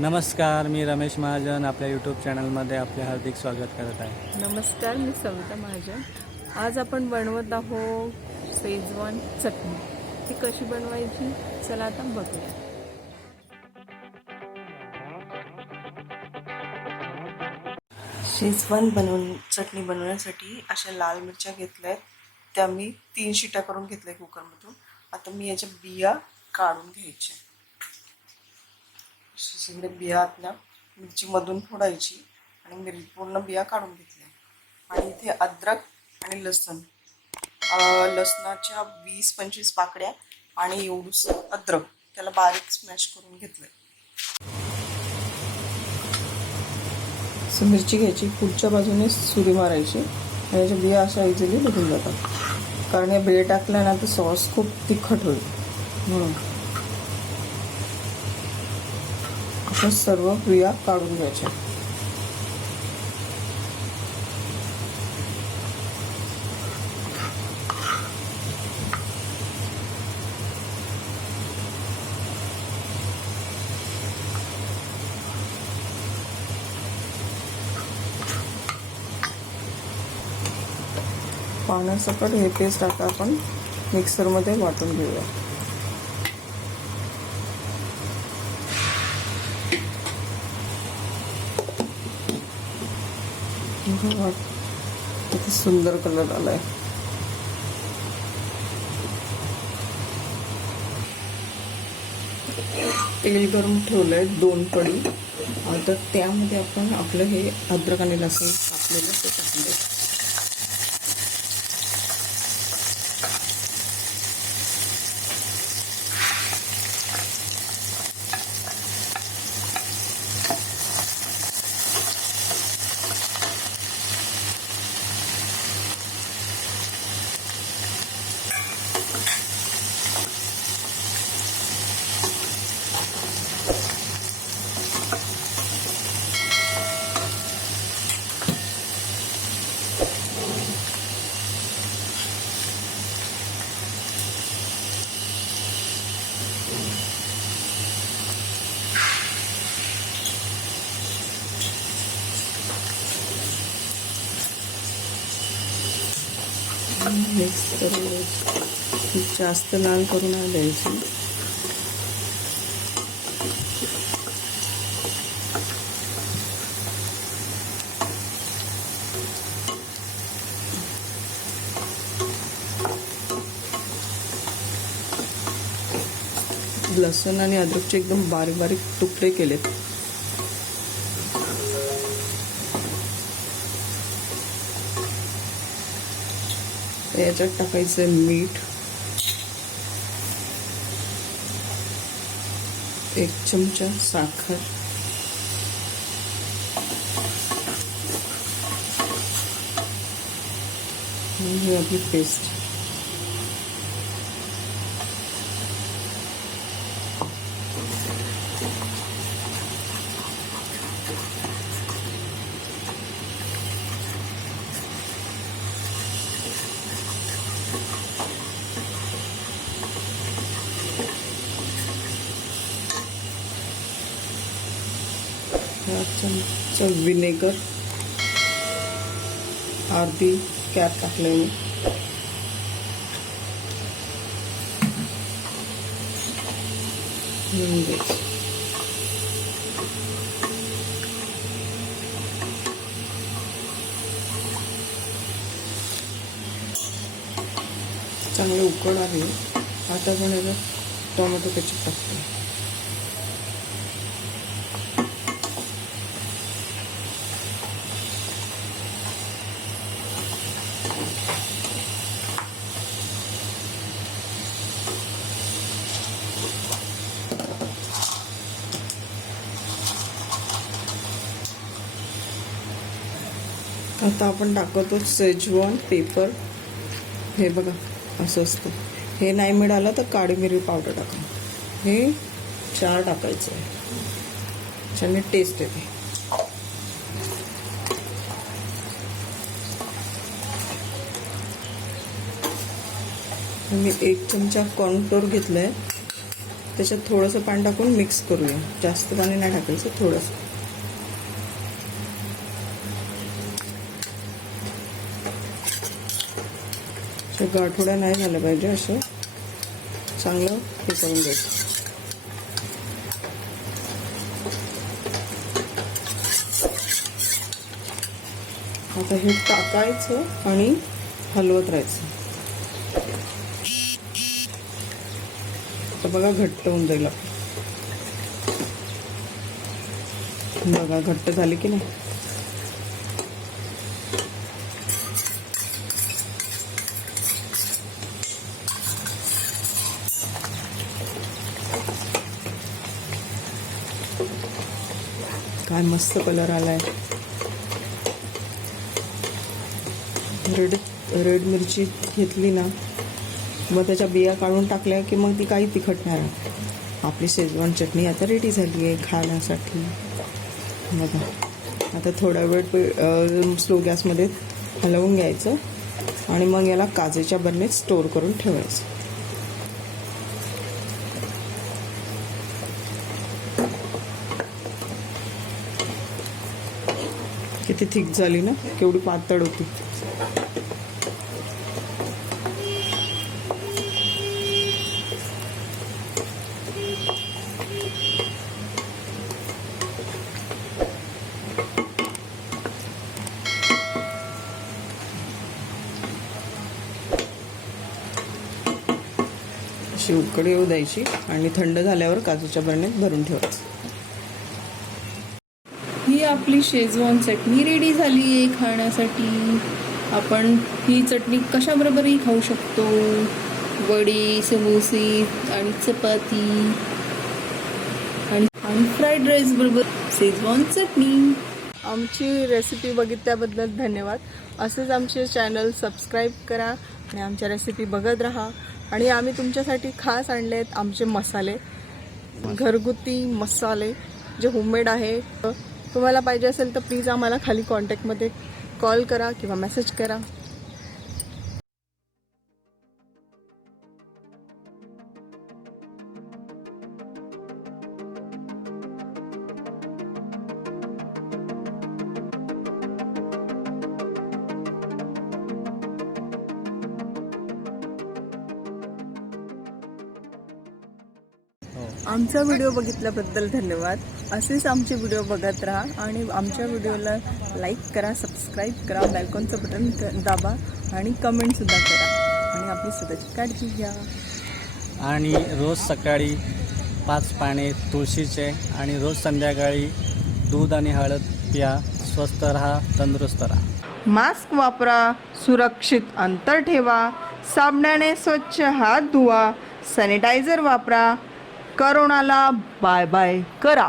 नमस्कार, मी रमेश महाजन आपल्या यूट्यूब चॅनलमध्ये आपले हार्दिक स्वागत करत आहे. नमस्कार, मी सविता महाजन. आज आपण बनवत आहोत शेजवान चटणी. ती कशी बनवायची चला आता बघूया. शेजवान चटणी बनवण्यासाठी अशा लाल मिरच्या घेतल्या आहेत. त्या मी 3 शिट्या करून घेतल्या कुकरमधून. आता मी याच्या बिया काढून घ्यायच्या. सगळे बिया आतल्या मिरचीमधून फोडायची आणि पूर्ण बिया काढून घेतल्या. आणि इथे अद्रक आणि लसणाच्या 20-25 पाकड्या आणि एवढूस अद्रक त्याला बारीक स्मॅश करून घेतलंय. मिरची घ्यायची, पुढच्या बाजूने सुरी मारायची आणि याच्या बिया अशा इझिली निघून जातात. कारण या बिया टाकल्या ना तर सॉस खूप तिखट होईल म्हणून अशा सर्व बिया काढून घ्यायच्या. पाण्यासकट हे पेस्ट आता आपण मिक्सरमध्ये वाटून घेऊया. किती सुंदर कलर आलाय. तेल गरम ठेवलंय 2 पडी. आता त्यामध्ये आपण आपलं हे अद्रक आणि लसूण कापलेलं ते टाकून द्यायचं. मिक्स करून जास्त लाल करून द्यायची. लसूण आणि अद्रकचे एकदम बारीक बारीक तुकडे केलेत. याच्यात टाकायचं मीठ, 1 चमचा साखर, ही आपली पेस्ट. चमचा विनेगर, अर्धी कॅप टाकले मी. चांगले उकळ आली. आता आपण टोमॅटो केचप टाकतो. आता आपण टाकतो शेजवान पेपर. हे बघा असं असतं. हे नाही मिळालं तर काळी मिरी पावडर टाका. हे 4 टाकायचं आहे, त्याने टेस्ट येते. मी 1 चमचा कॉर्नफ्लोअर घेतलाय. त्याच्यात थोडंसं पाणी टाकून मिक्स करूया. जास्त पाणी नाही टाकायचं, थोडंसं. गाठोड्या नाही झाल्या पाहिजे, असं चांगलं हे करून द्यायचं. आता हे टाकायचं आणि हलवत राहायचं. आता बघा घट्ट होऊन जाईल. बघा घट्ट झाले की नाही. काय मस्त कलर आलाय. रेड मिरची घेतली ना, मग त्याच्या बिया काढून टाकल्या की मग ती काही तिखट नाही राहत. आपली शेजवान चटणी आता रेडी झाली आहे खाण्यासाठी. बघा आता थोडा वेळ स्लो गॅसमध्ये हलवून घ्यायचं आणि मग याला काचेच्या बरणीत स्टोर करून ठेवायचं. किती थिक झाली ना, केवढी पातळ होती. अशी उकळी येऊ द्यायची आणि थंड झाल्यावर काचेच्या बरणीत भरून ठेवायचं. ही आपली शेजवान चटणी रेडी झाली आहे खाण्यासाठी. आपण ही चटणी कशाबरोबरही खाऊ शकतो. वडी, समोसे आणि चपाती आणि फ्राईड राईस बरोबर शेजवान चटणी. आमची रेसिपी बघितल्याबद्दल धन्यवाद. असेच आमचे चॅनल सबस्क्राईब करा आणि आमच्या रेसिपी बघत राहा. आणि आम्ही तुमच्यासाठी खास आणले आहेत आमचे मसाले, घरगुती मसाले जे होममेड आहे. तुम्हाला पाहिजे असेल तर प्लीज आम्हाला खाली कॉन्टॅक्टमध्ये कॉल करा किंवा मेसेज करा. आमचा व्हिडिओ बघितल्याबद्दल धन्यवाद. असेच आमचे व्हिडिओ बघत राहा आणि आमच्या व्हिडिओला लाईक करा, सबस्क्राईब करा, बेलकॉनचं बटन दाबा आणि कमेंटसुद्धा करा आणि आपली स्वतःची काळजी घ्या. आणि रोज सकाळी 5 पाने तुळशीचे आणि रोज संध्याकाळी दूध आणि हळद प्या. स्वस्थ राहा, तंदुरुस्त राहा. मास्क वापरा, सुरक्षित अंतर ठेवा, साबणाने स्वच्छ हात धुवा, सॅनिटायझर वापरा. करोनाला बाय बाय करा.